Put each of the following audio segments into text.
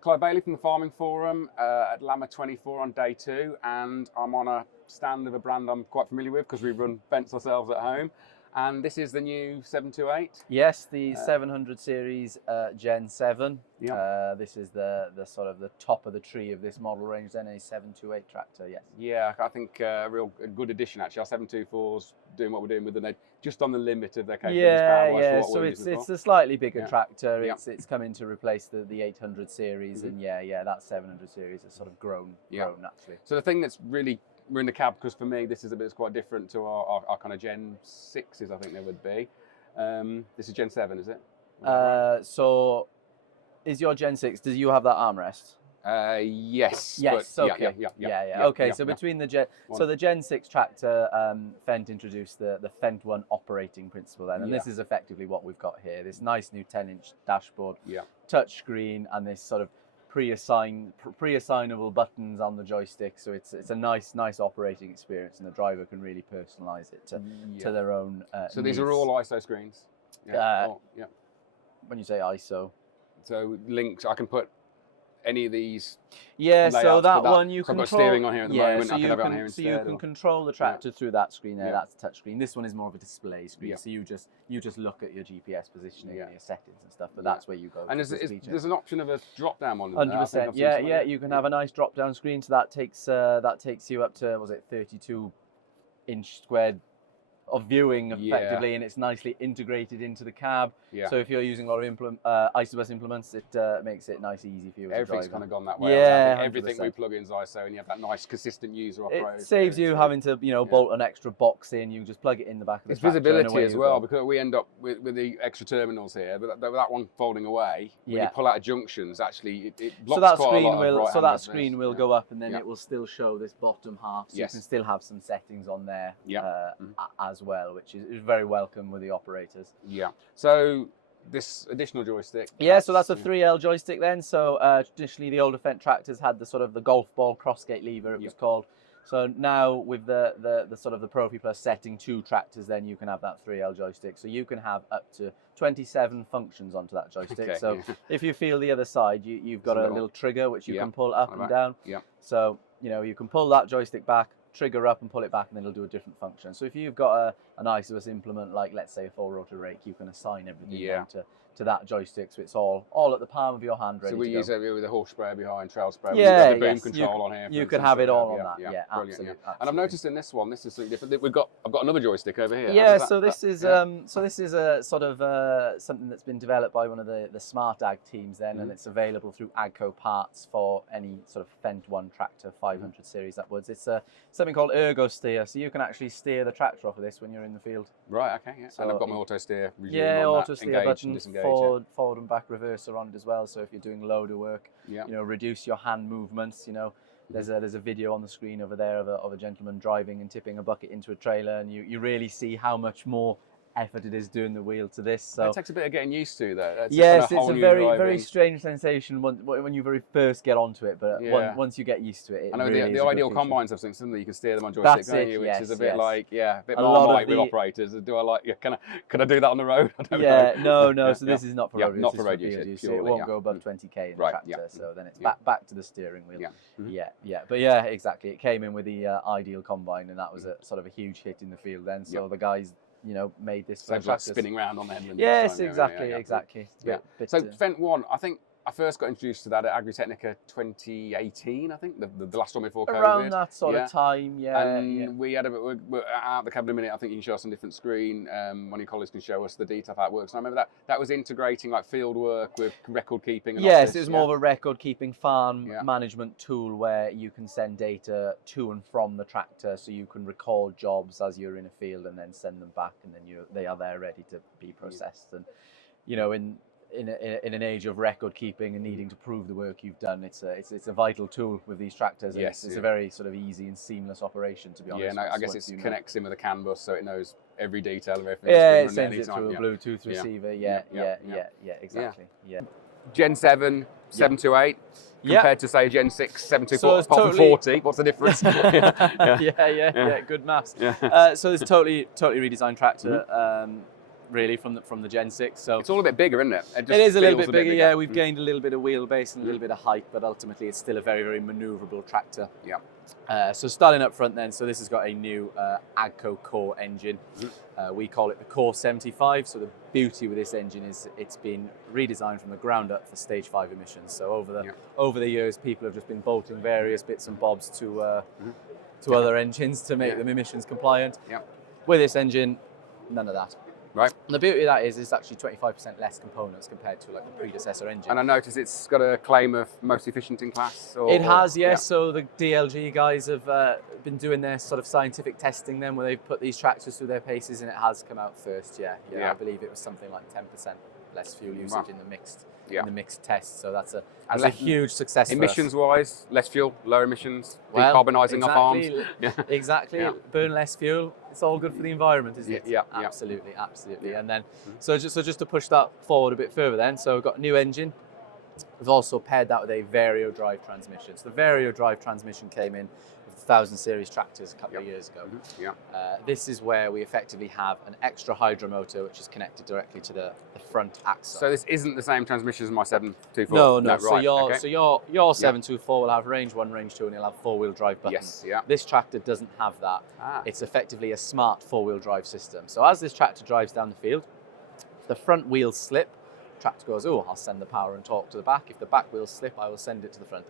Clive from the Farming Forum at Lamma 24 on day 2, and I'm on a stand of a brand I'm quite familiar with because we run Fendts ourselves at home. And this is the new 728. Yes, the 700 series Gen 7. Yeah. This is the sort of the top of the tree of this model range. Then a 728 tractor. Yes. Yeah, I think a good addition actually. Our 724s doing what we're doing with them. They're just on the limit of their capabilities. Yeah. So it's a slightly bigger tractor. Yeah. It's coming to replace the 800 series, and that 700 series has sort of grown naturally. So the thing that's really, we're in the cab because for me this is a bit quite different to our kind of Gen 6s, I think they would be. This is Gen 7, is it? So is your Gen 6, does you have that armrest? Yes. Yes. But okay. Yeah. Okay. So between the Gen 6 tractor, Fendt introduced the Fendt 1 operating principle then, and this is effectively what we've got here. This nice new 10-inch dashboard, touch screen, and this sort of pre-assignable buttons on the joystick. So it's a nice operating experience, and the driver can really personalize it to their own. So these are all ISO screens. When you say ISO. So links, I can put any of these. Yeah, so that one you can. control. I've got steering on here at the moment. So I can have it on here instead. So you can control the tractor through that screen there. That's a touch screen. This one is more of a display screen. So you just look at your GPS positioning and your settings and stuff. But that's where you go. And there's an option of a drop down one. 100%. Yeah. You can have a nice drop down screen. So that takes you up to 32-inch squared of viewing effectively, and it's nicely integrated into the cab. So if you're using a lot of ISOBUS implements, it makes it nice, easy for you. Everything's kind of gone that way. Yeah, everything we plug in is ISO, and you have that nice, consistent user operator. It saves you having to, bolt an extra box in. You just plug it in the back of the tractor. It's visibility as well, because we end up with the extra terminals here. But that one folding away, when you pull out of junctions, actually it blocks quite a lot of right-hand that screen will go up, and then it will still show this bottom half. So you can still have some settings on there as well, which is very welcome with the operators. Yeah. So this additional joystick. Yeah, so that's a 3L joystick then. So traditionally the older Fendt tractors had the sort of the golf ball crossgate lever, it was called. So now with the sort of the Profi Plus setting 2 tractors, then you can have that 3L joystick. So you can have up to 27 functions onto that joystick. So if you feel the other side, you've got a little trigger which you can pull up and down. So you can pull that joystick back, trigger up and pull it back, and then it'll do a different function. So if you've got an ISOBUS implement, like let's say a 4-rotor rake, you can assign everything to that joystick, so it's all at the palm of your hand, ready to go. So we use it with a horse sprayer behind, trail sprayer, the boom control on here. You could have it all on that, absolutely. And I've noticed in this one, this is something different. I've got another joystick over here. Yeah, this is a sort of something that's been developed by one of the Smart Ag teams then, and it's available through Agco parts for any sort of Fendt 1 tractor, 500 series upwards. It's something called Ergo Steer, so you can actually steer the tractor off of this when you're in the field. Right, okay, So and I've got my auto steer regime auto steer button, forward and back reverser on it as well. So if you're doing loader work, reduce your hand movements. There's a video on the screen over there of a gentleman driving and tipping a bucket into a trailer, and you really see how much more effort it is doing the wheel to this. So it takes a bit of getting used to, though. Yes, it's a very strange sensation when you very first get onto it, but once you get used to it, I know really the ideal combines have something similar. You can steer them on joystick, can't you? Which is a bit like a bit Marmite with operators. Do I like? Can I do that on the road? I don't know. No. So this is not for road. Not for road use. It won't go above 20k in the tractor. So then it's back to the steering wheel. But exactly. It came in with the ideal combine, and that was a sort of a huge hit in the field then. So the guys made this. So it's like spinning around on the headland. Yes, exactly. Yeah. So Fendt 1, I think I first got introduced to that at Agritechnica 2018, I think, the last one before COVID. Around that sort of time, And we had we're out the cab in a minute. I think you can show us on a different screen. One of your colleagues can show us the detail of how it works. And I remember that was integrating like field work with record keeping. And yes, it was more of a record keeping farm management tool where you can send data to and from the tractor, so you can record jobs as you're in a field and then send them back, and then they are there ready to be processed. And in an age of record keeping and needing to prove the work you've done, it's a vital tool with these tractors. It's a very sort of easy and seamless operation, to be honest. Yeah, and I guess it connects in with a CAN bus, so it knows every detail of everything. Yeah, it sends it through a Bluetooth receiver. Exactly. Gen 7, 728. Compared to say Gen 6, 724, apart from 40, what's the difference? Good maths. So it's totally redesigned tractor. really from the Gen 6. So it's all a bit bigger, isn't it? It is a little bit bigger, yeah. We've gained a little bit of wheelbase and a little bit of height, but ultimately it's still a very, very manoeuvrable tractor. Yeah. So starting up front then, so this has got a new Agco Core engine. We call it the Core 75. So the beauty with this engine is it's been redesigned from the ground up for stage 5 emissions. So over the years, people have just been bolting various bits and bobs to other engines to make them emissions compliant. Yeah. With this engine, none of that. Right. And the beauty of that is it's actually 25% less components compared to like the predecessor engine. And I noticed it's got a claim of most efficient in class. It has, yes. Yeah. So the DLG guys have been doing their sort of scientific testing then, where they've put these tractors through their paces, and it has come out first. Yeah. I believe it was something like 10% less fuel usage in the mixed test. So that's a huge success. Emissions-wise, less fuel, lower emissions, decarbonising our farms. Exactly. Yeah. Burn less fuel. It's all good for the environment, isn't it? Yeah. Absolutely. Yeah. And then, so just to push that forward a bit further, then, so we've got a new engine. We've also paired that with a Vario drive transmission. So the Vario drive transmission came in with the 1000 series tractors a couple of years ago. This is where we effectively have an extra hydro motor which is connected directly to the front axle. So this isn't the same transmission as my 724? No. Right. So your 724 will have range 1, range 2, and it'll have 4-wheel drive buttons. Yes, yeah. This tractor doesn't have that. It's effectively a smart 4-wheel drive system. So as this tractor drives down the field, if the front wheels slip, the tractor goes, oh, I'll send the power and torque to the back. If the back wheels slip, I will send it to the front.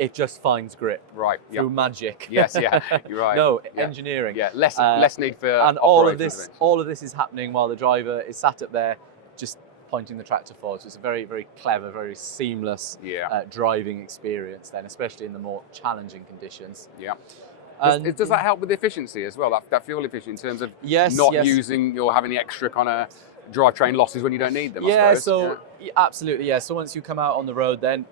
It just finds grip through magic. Yes, yeah, you're right. Engineering. Yeah, less need for and all of this is happening while the driver is sat up there, just pointing the tractor forward. So it's a very, very clever, very seamless driving experience. Then, especially in the more challenging conditions. Yeah. Does that help with the efficiency as well? That fuel efficiency in terms of using or having the extra kind of drivetrain losses when you don't need them. I suppose. Absolutely. Yeah. So once you come out on the road, then.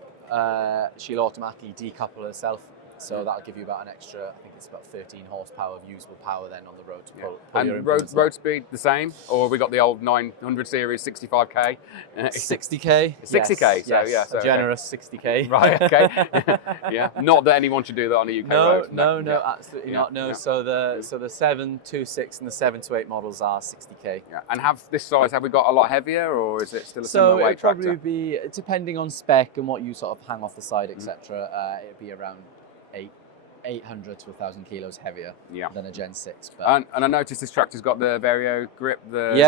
She'll automatically decouple herself, so that'll give you about an extra, I think it's about 13 horsepower of usable power then on the road to pull and road speed the same, or have we got the old 900 series 65k? 60k. 60k. Yes. So generous 60k. Right. Okay. Yeah. Not that anyone should do that on a UK road. No, absolutely not. No. So the 726 and the 728 models are 60k. Yeah. And have we got a lot heavier, or is it still a similar weight tractor? So it'd probably be, depending on spec and what you sort of hang off the side, etc. It'd be around 800 to 1,000 kilos heavier than a Gen 6. But and I noticed this tractor's got the Vario grip,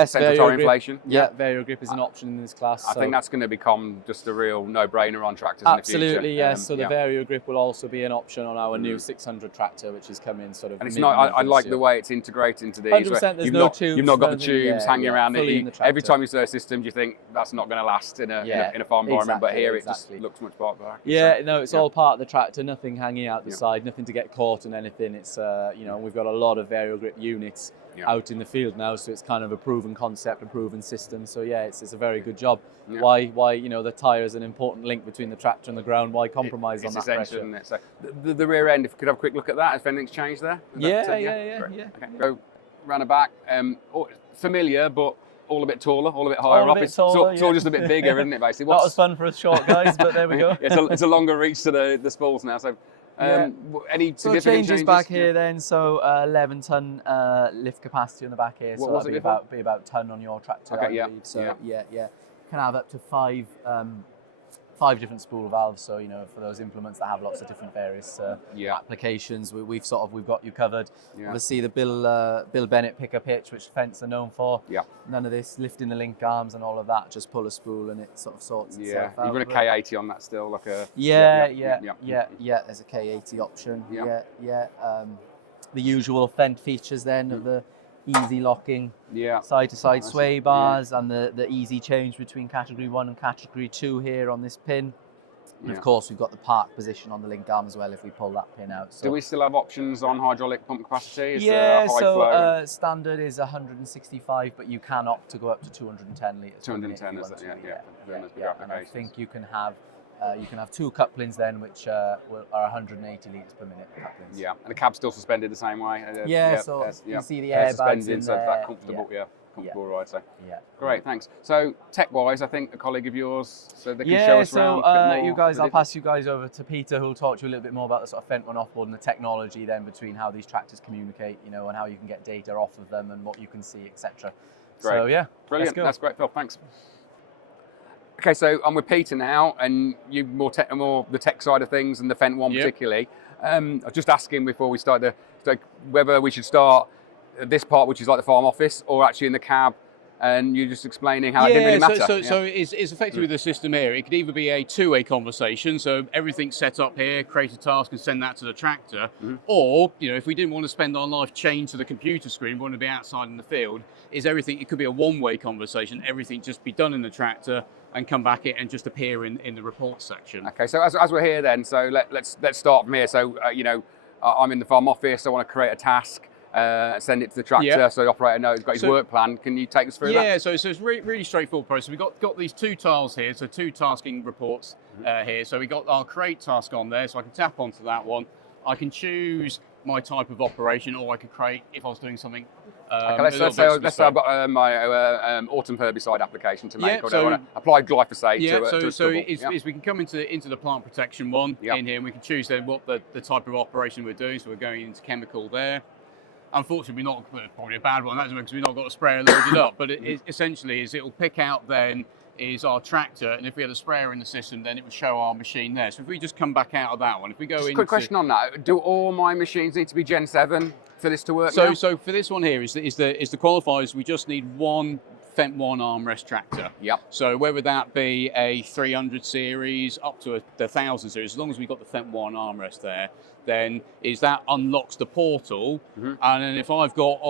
central tire inflation. Yeah, Vario grip is an option in this class. I think that's going to become just a real no-brainer on tractors in the future. Absolutely, yes. So the Vario grip will also be an option on our new 600 tractor, which is coming sort of. And it's I like the way it's integrated into these. 100%. There's no tubes. You've not got the tubes hanging around it. Every time you see those systems, you think that's not going to last in a farm environment. But here it just looks much better. Yeah, no, it's all part of the tractor. Nothing hanging out the side. Nothing to get caught in anything. It's we've got a lot of Vario grip units out in the field now, so it's kind of a proven concept, a proven system. So it's a very good job. Why the tyre is an important link between the tractor and the ground. Why compromise on that pressure? Isn't it? So the rear end, if we could have a quick look at that, has anything's changed there? Yeah. Okay, go round the back. Familiar, but all a bit taller, all a bit higher up. It's all just a bit bigger, isn't it? Basically, not as fun for us short guys, but there we go. It's a longer reach to the spools now. So. Any significant changes back here then? So 11-ton lift capacity on the back here. So that'll be about ton on your tractor. Okay, I believe. So can have up to five different spool valves. So for those implements that have lots of different various applications, we've got you covered. Obviously the Bill Bennett pickup hitch, which Fendts are known for. None of this lifting the link arms and all of that. Just pull a spool and it sort of sorts itself out. You've got a K80 on that still, like a. There's a K80 option. The usual Fendt features then of the easy locking side-to-side sway bars and the easy change between category 1 and category 2 here on this pin. And of course we've got the park position on the link arm as well if we pull that pin out. So do we still have options on hydraulic pump capacity? Standard is 165, but you can opt to go up to 210 litres. 210 is that, and I think you can have two couplings then, which are 180 litres per minute couplings. Yeah, and the cab's still suspended the same way. You see the airbags in so there. that comfortable ride. So great, thanks. So tech-wise, I think a colleague of yours, so they can show us around. I'll pass you guys over to Peter, who'll talk to you a little bit more about the sort of Fendt Run offboard and the technology then between how these tractors communicate, and how you can get data off of them and what you can see, etc. Great. So yeah, Brilliant. let's go. That's great, Phil. Thanks. Okay, so I'm with Peter now, and you more the tech side of things, and the Fendt one particularly. I was just asking before we started whether we should start this part, which is like the farm office, or actually in the cab, and you're just explaining how it didn't really matter. So it's effectively the system here. It could either be a two-way conversation, so everything's set up here, create a task and send that to the tractor, or if we didn't want to spend our life chained to the computer screen, we want to be outside in the field, it could be a one-way conversation, everything just be done in the tractor and come back in and just appear in the report section. Okay, so as we're here then, so let's start from here. So I'm in the farm office. I want to create a task, send it to the tractor, so the operator knows he's got his work plan. Can you take us through that? Yeah, so it's really straightforward process. We've got these two tiles here, so two tasking reports here. So we got our create task on there, so I can tap onto that one. I can choose my type of operation, or I could create if I was doing something. Okay, let's say I've got my autumn herbicide application to make, or I want to apply glyphosate to a stubble. We can come into the plant protection one in here, and we can choose then what the type of operation we're doing. So we're going into chemical there. Unfortunately, probably a bad one, that's because we've not got a sprayer loaded up, but it essentially it'll pick out then is our tractor, and if we had a sprayer in the system, then it would show our machine there. So if we just come back out of that one, if we go into... Quick question on that, do all my machines need to be Gen 7 for this to work So now? so for this one here is the qualifiers, we just need one Fendt 1 armrest tractor. Yep. So whether that be a 300 series up to the 1000 series, as long as we've got the Fendt 1 armrest there, then that unlocks the portal. And then if I've got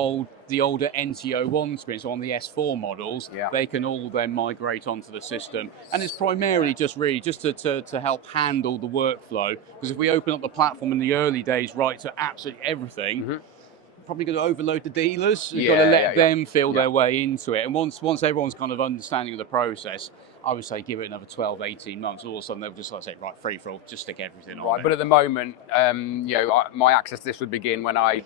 the older NT01 screens, so on the S4 models, they can all then migrate onto the system. And it's primarily just to help handle the workflow, because if we open up the platform in the early days right to absolutely everything, probably going to overload the dealers. You've got to let them feel their way into it. And once everyone's kind of understanding of the process, I would say give it another 12, 18 months. All of a sudden they'll just say, right, free for all, just stick everything on. Right, but at the moment, my access to this would begin when I've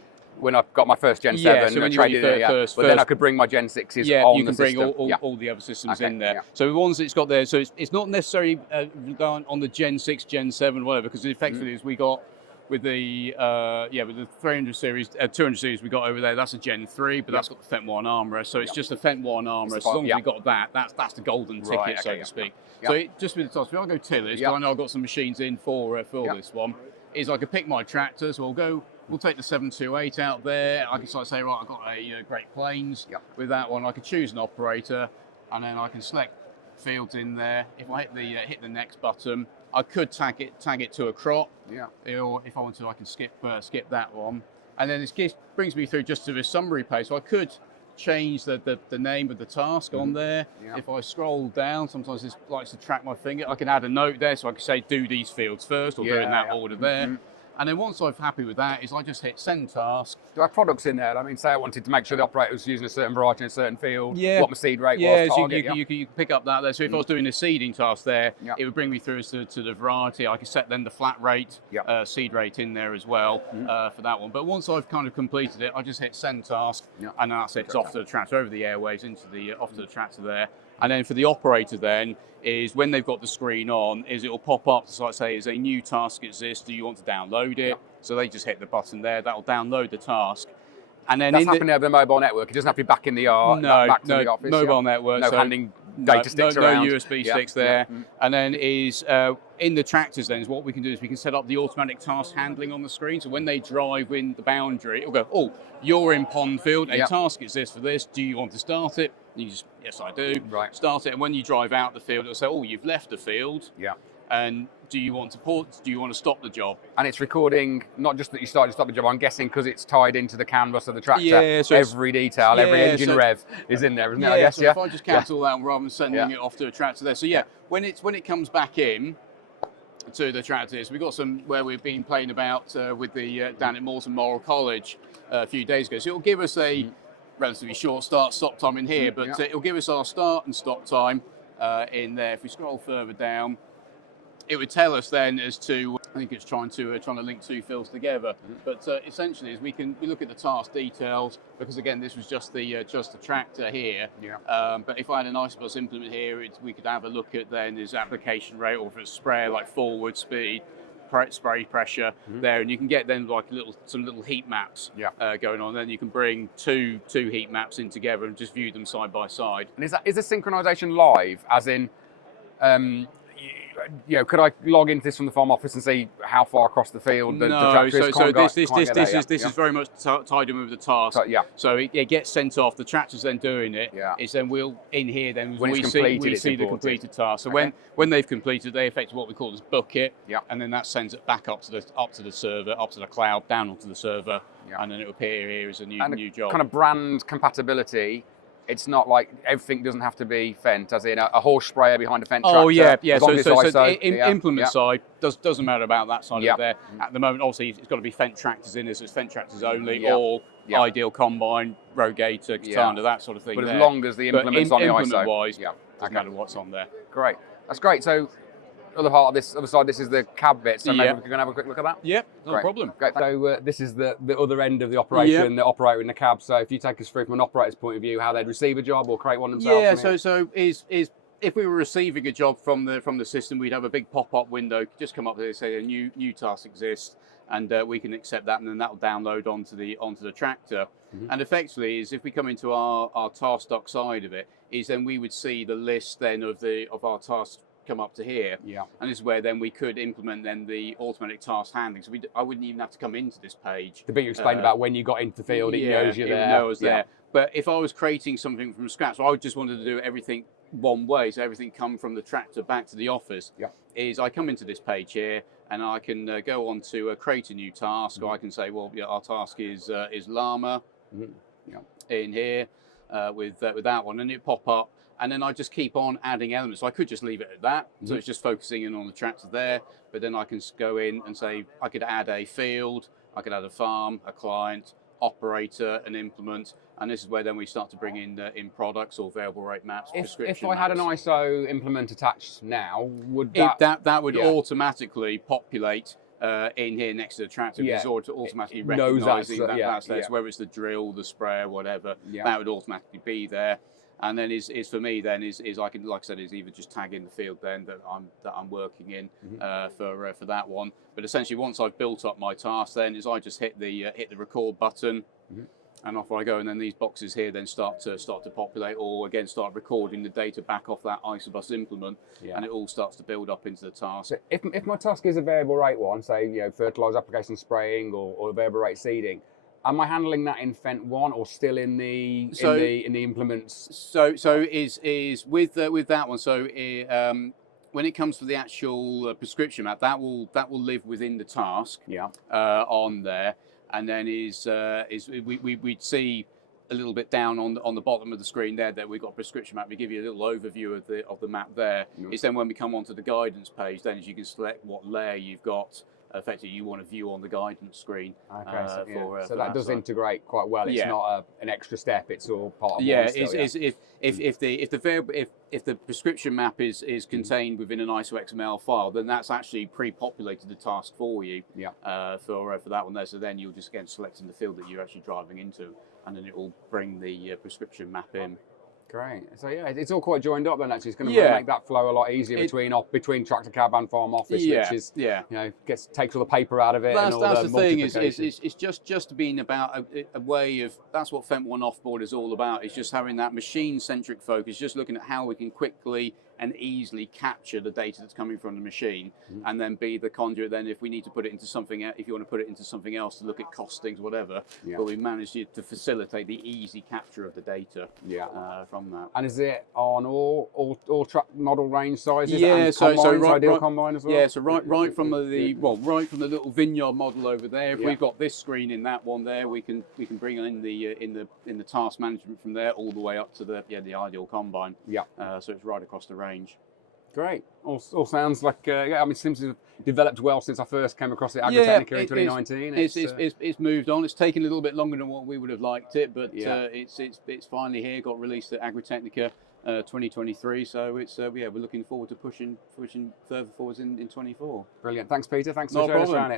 got my first Gen 7, so when you traded it, but then I could bring my Gen 6s on you can the bring system. all the other systems in there. So the ones it's got there, so it's not necessarily going on the Gen 6, Gen 7, whatever, because effectively as we got with the 300 series, 200 series we got over there, that's a Gen 3, but that's got the Fendt 1 armrest, so it's just a Fendt 1 armrest. As long as we got that, that's the golden ticket, so to speak. So just with the task, if I go tillers, because I know I've got some machines in for this one, is I could pick my tractor, so we'll take the 728 out there. I can say, right, I've got a Great Plains with that one. I could choose an operator, and then I can select fields in there. If I hit the next button, I could tag it to a crop. Or if I want to, I can skip that one. And then this brings me through just to the summary page. So I could change the name of the task on there. If I scroll down, sometimes this likes to track my finger. I can add a note there, so I can say do these fields first, or do it in that order there. And then once I'm happy with that, I just hit send task. Do I have products in there? I mean, say I wanted to make sure the operator was using a certain variety in a certain field, what my seed rate was, target, you can pick up that there. So if I was doing a seeding task there, it would bring me through to the variety. I could set then the flat rate, seed rate in there as well for that one. But once I've kind of completed it, I just hit send task, and that's it. It's off to the tractor, over the airways, off to the tractor there. And then for the operator then, is when they've got the screen on, it'll pop up, so I say, is a new task exists, do you want to download it? So they just hit the button there, that'll download the task. And then that's happening over the mobile network, it doesn't have to be back in the yard, back to the office. Mobile network. No handing data sticks around. No USB sticks there. And then in the tractors then, is what we can do is we can set up the automatic task handling on the screen. So when they drive in the boundary, it'll go, oh, you're in pond field, a task exists for this, do you want to start it? And you just, yes, I do. Right. Start it, and when you drive out the field, it'll say, oh, you've left the field. And do you want to stop the job? And it's recording, not just that you started to stop the job, I'm guessing because it's tied into the canvas of the tractor. So every detail, every engine rev is in there, isn't it? I guess, so if I just cancel that rather than sending it off to a tractor there. So when it comes back in to the tractors, we've got some where we've been playing about with the down at Moulton Moral College a few days ago. So it'll give us a relatively short stop time in here, but it'll give us our start and stop time in there. If we scroll further down, it would tell us then as to, I think it's trying to link two fields together. But essentially, is we look at the task details, because again, this was just the tractor here. But if I had an Isobus implement here, we could have a look at then is application rate, or if it's sprayer like forward speed, spray pressure there, and you can get then like some little heat maps going on. Then you can bring two heat maps in together and just view them side by side. And is the synchronization live, as in, could I log into this from the farm office and see how far across the field the tractor is? So this is very much tied in with the task. So it gets sent off. The tractor's then doing it. It's then we'll in here then when we see the completed task. So when they've completed, they effectively what we call this bucket, and then that sends it back up to the server, up to the cloud, down onto the server, and then it will appear here as a new job. Kind of brand compatibility. It's not like everything doesn't have to be Fendt, as in a horse sprayer behind a Fendt tractor. Oh yeah. So ISO, implement side doesn't matter about that side of there. At the moment, obviously, it's got to be Fendt tractors in. So it's Fendt tractors only, or Ideal Combine, Rogator, Katana, that sort of thing. But as long as the implement's on the ISO, implement-wise, doesn't matter what's on there. Great, that's great. So. Other side, this is the cab bit, so maybe we can have a quick look at that? Yep, no problem. Great. So this is the other end of the operation, the operator in the cab. So if you take us through from an operator's point of view, how they'd receive a job or create one themselves. Yeah, so if we were receiving a job from the system, we'd have a big pop-up window, just come up there and say a new task exists, and we can accept that, and then that'll download onto the tractor. And effectively, is if we come into our task dock side of it, is then we would see the list then of our tasks come up to here, and this is where then we could implement then the automatic task handling. So I wouldn't even have to come into this page. The bit you explained about when you got into the field, it knows you're there. It knows there. But if I was creating something from scratch, so I just wanted to do everything one way, so everything come from the tractor back to the office. Is I come into this page here, and I can go on to create a new task, or I can say, well, our task is Lamma in here with that one, and it pop up. And then I just keep on adding elements. So I could just leave it at that. So it's just focusing in on the tractor there. But then I can go in and say, I could add a field, I could add a farm, a client, operator, an implement. And this is where then we start to bring in products or variable rate maps, prescription If I had an maps. ISO implement attached now, would that would automatically populate in here next to the tractor, because it's automatically recognising that's there. So whether it's the drill, the sprayer, whatever, that would automatically be there. And then is for me then is I can, like I said, is either just tag in the field then that I'm working in for that one. But essentially, once I've built up my task, then is I just hit the record button, and off I go. And then these boxes here then start to populate, or again start recording the data back off that Isobus implement, and it all starts to build up into the task. So if my task is a variable rate one, say fertilizer application, spraying, or variable rate seeding. Am I handling that in Fendt 1 or still in the implements? So is with that one. So when it comes to the actual prescription map, that will live within the task. On there, and then we'd see a little bit down on the bottom of the screen there that we've got a prescription map. We give you a little overview of the map there. It's then when we come onto the guidance page, then as you can select what layer you've got. Effectively, you want to view on the guidance screen. So that does integrate quite well. It's not an extra step. It's all part of one still, if the prescription map is contained within an ISO XML file, then that's actually pre-populated the task for you. For that one there. So then you'll just get selecting the field that you're actually driving into, and then it will bring the prescription map in. Great. So it's all quite joined up then. Actually, it's going to make that flow a lot easier between tractor cab and farm office, which is takes all the paper out of it. That's the thing. It's just being about a way of. That's what Fendt One Offboard is all about. It's just having that machine-centric focus, just looking at how we can quickly and easily capture the data that's coming from the machine, and then be the conduit. Then, if we need to put it into something, if you want to put it into something else to look at costings, whatever, but we managed to facilitate the easy capture of the data from that. And is it on all truck model range sizes? Yeah, and so Ideal Combine as well. Yeah, so right from the little vineyard model over there. If we've got this screen in that one there, we can bring in the task management from there all the way up to the Ideal Combine. So it's right across the range. Great. All sounds like it seems to have developed well since I first came across it Agritechnica in 2019. It's moved on. It's taken a little bit longer than what we would have liked it, but it's finally here. Got released at Agritechnica 2023. So we're looking forward to pushing further forwards in 24. Brilliant. Thanks, Peter. Thanks for showing us around it.